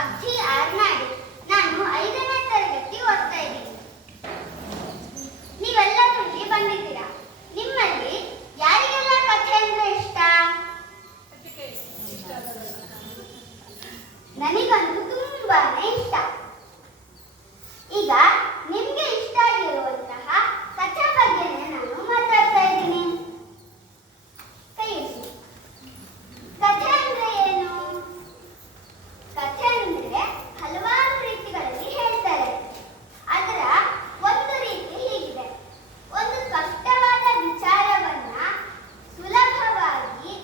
ಅಬ್ಧಿ ಆರ್ನಾಡಿ. ನಾನು 5ನೇ ತರಗತಿ ಓದ್ತಾ ಇದ್ದೀನಿ. ನೀವೆಲ್ಲರೂ ಇಲ್ಲಿ ಬಂದಿದ್ದೀರಾ. ನಿಮ್ಮಲ್ಲಿ ಯಾರಿಗೆಲ್ಲ ಕಥೆ ಅಂದ್ರೆ ಇಷ್ಟ? ನನಗಂತೂ ತುಂಬಾನೇ ಇಷ್ಟ. ಈಗ ನಿಮ್ಗೆ ಇಷ್ಟ ಆಗಿರುವಂತಹ ಕಥೆ ಬಗ್ಗೆನೇ ನಾನು ಮಾತಾಡ್ತಾ ಇದ್ದೀನಿ. ಕೈ ಇರಿಸಿ. ಕಥೆ ಅಂದ್ರೆ ಏನು? ಕಥೆ ಅಂದ್ರೆ ಹಲವಾರು ರೀತಿಗಳಲ್ಲಿ ಹೇಳ್ತಾರೆ. ಅದರ ಒಂದು ರೀತಿ ಹೀಗಿದೆ. ಒಂದು ಕಷ್ಟವಾದ ವಿಚಾರವನ್ನ ಸುಲಭವಾಗಿ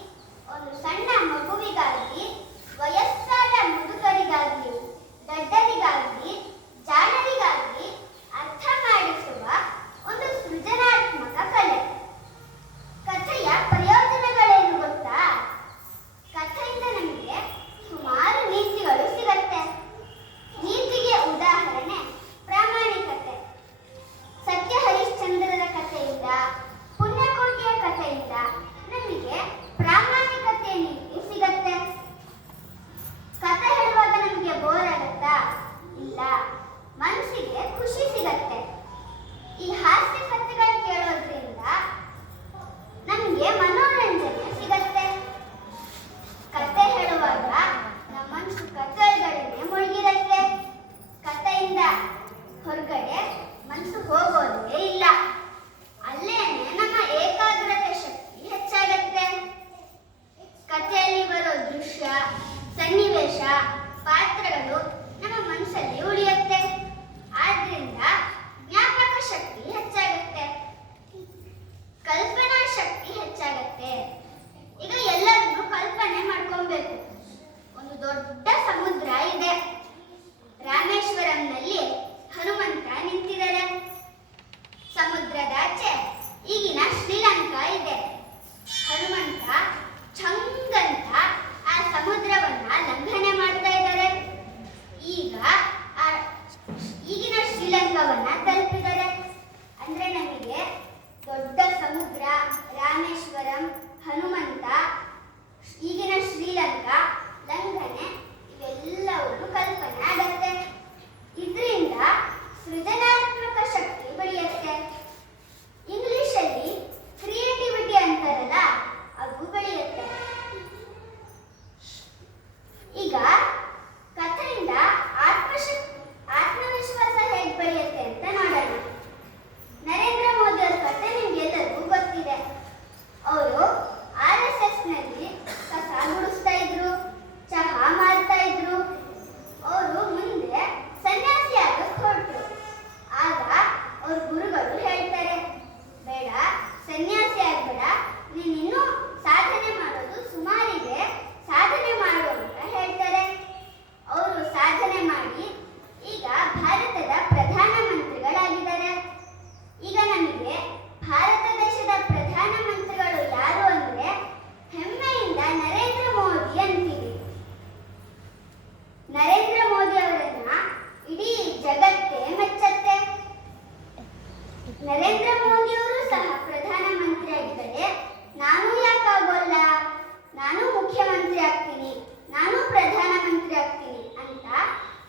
ಒಂದು ಸಣ್ಣ ಮಗುವಿಗಾಗಿ, ವಯಸ್ಸಾದ ಮುದುಕರಿಗಾಗಿ, ದೊಡ್ಡರಿಗಾಗಿ, ಜಾಣರಿಗಾಗಿ ಅರ್ಥ ಮಾಡಿಸುವ ಒಂದು ಸೃಜನಾತ್ಮಕ ಕಲೆ. ಕಥೆಯ ಪ್ರಯೋಜನಗಳೇನು ಗೊತ್ತಾ? ಕಥೆಯಿಂದ ನಮಗೆ ಸುಮಾರು ನೀತಿಗಳು ಸಿಗತ್ತೆ. ನೀತಿಗೆ ಉದಾಹರಣೆ ಪ್ರಾಮಾಣಿಕತೆ. ಸತ್ಯ ಹರಿಶ್ಚಂದ್ರರ ಕಥೆಯಿಂದ, ಪುಣ್ಯಕೋಟಿಯ ಕಥೆಯಿಂದ ನಮಗೆ ಪ್ರಾಮಾಣಿಕತೆಯ ನೀತಿ ಸಿಗತ್ತೆ. ಕಥೆ ಹೇಳುವಾಗ ನಮಗೆ ಬೋರ್ ಆಗತ್ತಾ? ಇಲ್ಲ, ಮನಸ್ಸಿಗೆ ಖುಷಿ ಸಿಗತ್ತೆ. ಈ ಹಾಸ್ಯ ಕಥೆಗಳು ಕೇಳೋದ್ರಿಂದ ನಮಗೆ ಮನೋರಂಜನೆ ಸಿಗತ್ತೆ. ಕಥೆ ಹೇಳುವಾಗ ನಮ್ಮ ಮನಸ್ಸು ಕಥೆಗಳನ್ನೇ ಮುಳುಗಿರತ್ತೆ. ಕಥೆಯಿಂದ ಹೊರಗಡೆ ಮನಸ್ಸು ಹೋಗೋದೇ ಇಲ್ಲ. ಅಲ್ಲೇನೆ ನಮ್ಮ ಏಕಾಗ್ರತೆ ಶಕ್ತಿ ಹೆಚ್ಚಾಗತ್ತೆ. ಕಥೆಯಲ್ಲಿ ಬರೋ ದೃಶ್ಯ, ಸನ್ನಿವೇಶ, ಪಾತ್ರಗಳು ನಮ್ಮ ಮನಸ್ಸಲ್ಲಿ ಉಳಿಯುತ್ತೆ. ಆದ್ರಿಂದ ಜ್ಞಾಪಕ ಶಕ್ತಿ ಹೆಚ್ಚಾಗತ್ತೆ, ಕಲ್ಪನಾ ಶಕ್ತಿ ಹೆಚ್ಚಾಗತ್ತೆ. ಈಗ ಎಲ್ಲರನ್ನು ಕಲ್ಪನೆ ಮಾಡ್ಕೊಬೇಕು. ಒಂದು ದೊಡ್ಡ ಸಮುದ್ರ ಇದೆ. ರಾಮೇಶ್ವರಂನಲ್ಲಿ ಹನುಮಂತ ನಿಂತಿದ್ದಾರೆ. ಸಮುದ್ರದಾಚೆ ಈಗಿನ ಶ್ರೀಲಂಕಾ ಇದೆ. ಹನುಮಂತ ಛಂಗಂತ ಆ ಸಮುದ್ರವನ್ನ ಲಂಘನೆ ಮಾಡ್ತಾ ಇದ್ದಾರೆ. ಈಗ ಈಗಿನ ಶ್ರೀಲಂಕಾವನ್ನ ತಲುಪಿದ್ದಾರೆ. ಅಂದ್ರೆ ನಮಗೆ ದೊಡ್ಡ ಸಮುದ್ರ, ರಾಮೇಶ್ವರಂ, ಹನುಮಂತ, ಈಗಿನ ಶ್ರೀಲಂಕಾ, ಲಂಘನೆ ಇವೆಲ್ಲವನ್ನು ಕಲ್ಪನೆ ಆಗತ್ತೆ. ಇದರಿಂದ ಸೃಜನಾತ್ಮಕ ಶಕ್ತಿ ಬೆಳೆಯುತ್ತೆ. ಇಂಗ್ಲಿಷಲ್ಲಿ ಕ್ರಿಯೇಟಿವಿಟಿ ಅಂತಾರಲ್ಲ, ಅದು ಬೆಳೆಯುತ್ತೆ. ಈಗ ಕಥೆಯಿಂದ ಆತ್ಮವಿಶ್ವಾಸ ಹೇಗೆ ಬೆಳೆಯುತ್ತೆ ಅಂತ ನೋಡೋಣ. ನರೇಂದ್ರ ಮೋದಿ ಅವರ ಕಥೆ ನಿಮ್ಗೆಲ್ಲರಿಗೂ ಗೊತ್ತಿದೆ. ಅವರು RSS ನಲ್ಲಿ ಕಸ ಗುಡಿಸ್ತಾ ಇದ್ರು, ಚಹಾ ಮಾಡ್ತಾ ಇದ್ರು. ಅವರು ಮುಂದೆ ಸನ್ಯಾಸಿ ಆಗಕ್ಕೆ ಹೊರಟರು. ಆಗ ಅವ್ರ ಗುರುಗಳು ಹೇಳ್ತಾರೆ, ಬೇಡ, ಸನ್ಯಾಸಿ ಆಗ್ಬೇಡ, ನೀನಿನ್ನೂ ಸಾಧನೆ ಮಾಡೋದು ಸುಮಾರಿದೆ, ಸಾಧನೆ ಮಾಡು ಅಂತ ಹೇಳ್ತಾರೆ. ಅವರು ಸಾಧನೆ ಮಾಡಿ ಈಗ ಭಾರತದ ಪ್ರಧಾನಮಂತ್ರಿಗಳಾಗಿದ್ದಾರೆ. ಈಗ ನಮಗೆ ಭಾರತ ದೇಶದ ಪ್ರಧಾನಮಂತ್ರಿಗಳು ಯಾರು ಅಂದ್ರೆ ಹೆಮ್ಮೆಯಿಂದ ನರೇಂದ್ರ ಮೋದಿ ಅಂತೀವಿ. ನರೇಂದ್ರ ಮೋದಿ ಅವರನ್ನ ಇಡೀ ಜಗತ್ತೇ ಮೆಚ್ಚತ್ತೆ. ನರೇಂದ್ರ ಮೋದಿ ಅವರು ಸಹ ಪ್ರಧಾನಮಂತ್ರಿ ಆಗಿದ್ದಾರೆ. ನಾನು ಯಾಕಾಗೋಲ್ಲ, ನಾನು ಮುಖ್ಯಮಂತ್ರಿ ಆಗ್ತೀನಿ, ನಾನು ಪ್ರಧಾನಮಂತ್ರಿ ಆಗ್ತೀನಿ ಅಂತ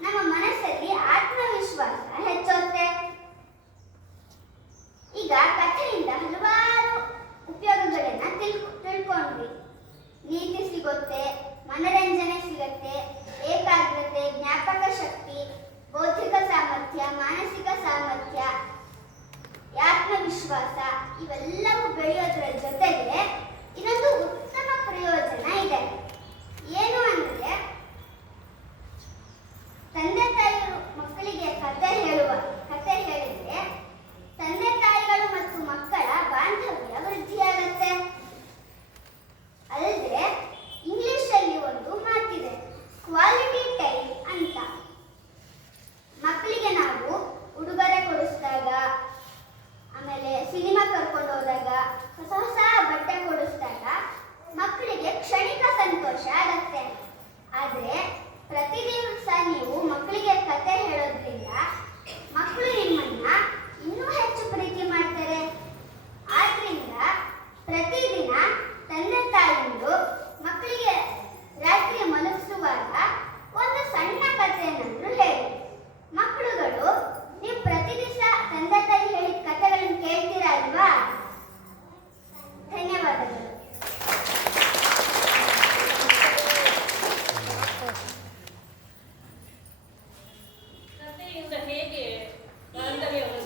ನಮ್ಮ ಮನಸ್ಸಲ್ಲಿ ಆತ್ಮವಿಶ್ವಾಸ ಹೆಚ್ಚುತ್ತೆ. ಈಗ ಕಥೆಯಿಂದ ಹಲವಾರು ಉಪಯೋಗಗಳನ್ನ ತಿಳ್ಕೊಂಡ್ವಿ. ನೀತಿ ಸಿಗುತ್ತೆ, ಮನರಂಜನೆ ಸಿಗುತ್ತೆ, ಏಕಾಗ್ರತೆ, ಜ್ಞಾಪಕ ಶಕ್ತಿ, ಬೌದ್ಧಿಕ ಸಾಮರ್ಥ್ಯ, ಮಾನಸಿಕ ಸಾಮರ್ಥ್ಯ, ಆತ್ಮವಿಶ್ವಾಸ ಇವೆಲ್ಲವೂ ಬೆಳೆಯೋದ್ರ ಜೊತೆಗೆ ಇನ್ನೊಂದು ಉತ್ತಮ ಪ್ರಯೋಜನ ಇದೆ. ಏನು ಅಂದ್ರೆ, ತಂದೆ ತಾಯಿಗಳು ಮಕ್ಕಳಿಗೆ ಕಥೆ ಹೇಳಿದ್ರೆ ತಂದೆ ತಾಯಿಗಳು ಮತ್ತು ಮಕ್ಕಳ ಬಾಂಧವ್ಯ ವೃದ್ಧಿಯಾಗತ್ತೆ. ಅಲ್ಲದೆ ಇಂಗ್ಲಿಷಲ್ಲಿ ಒಂದು ಮಾತಿದೆ, ಕ್ವಾಲಿಟಿ ಟೈಮ್ ಅಂತ. ಮಕ್ಕಳಿಗೆ ನಾವು ಉಡುಗೊರೆ ಕೊಡಿಸಿದಾಗ, ಆಮೇಲೆ ಸಿನಿಮಾ ಪ್ರೀತಿಯಿಂದ ಹೇಗೆ ಬಾಂಧವ್ಯವನ್ನು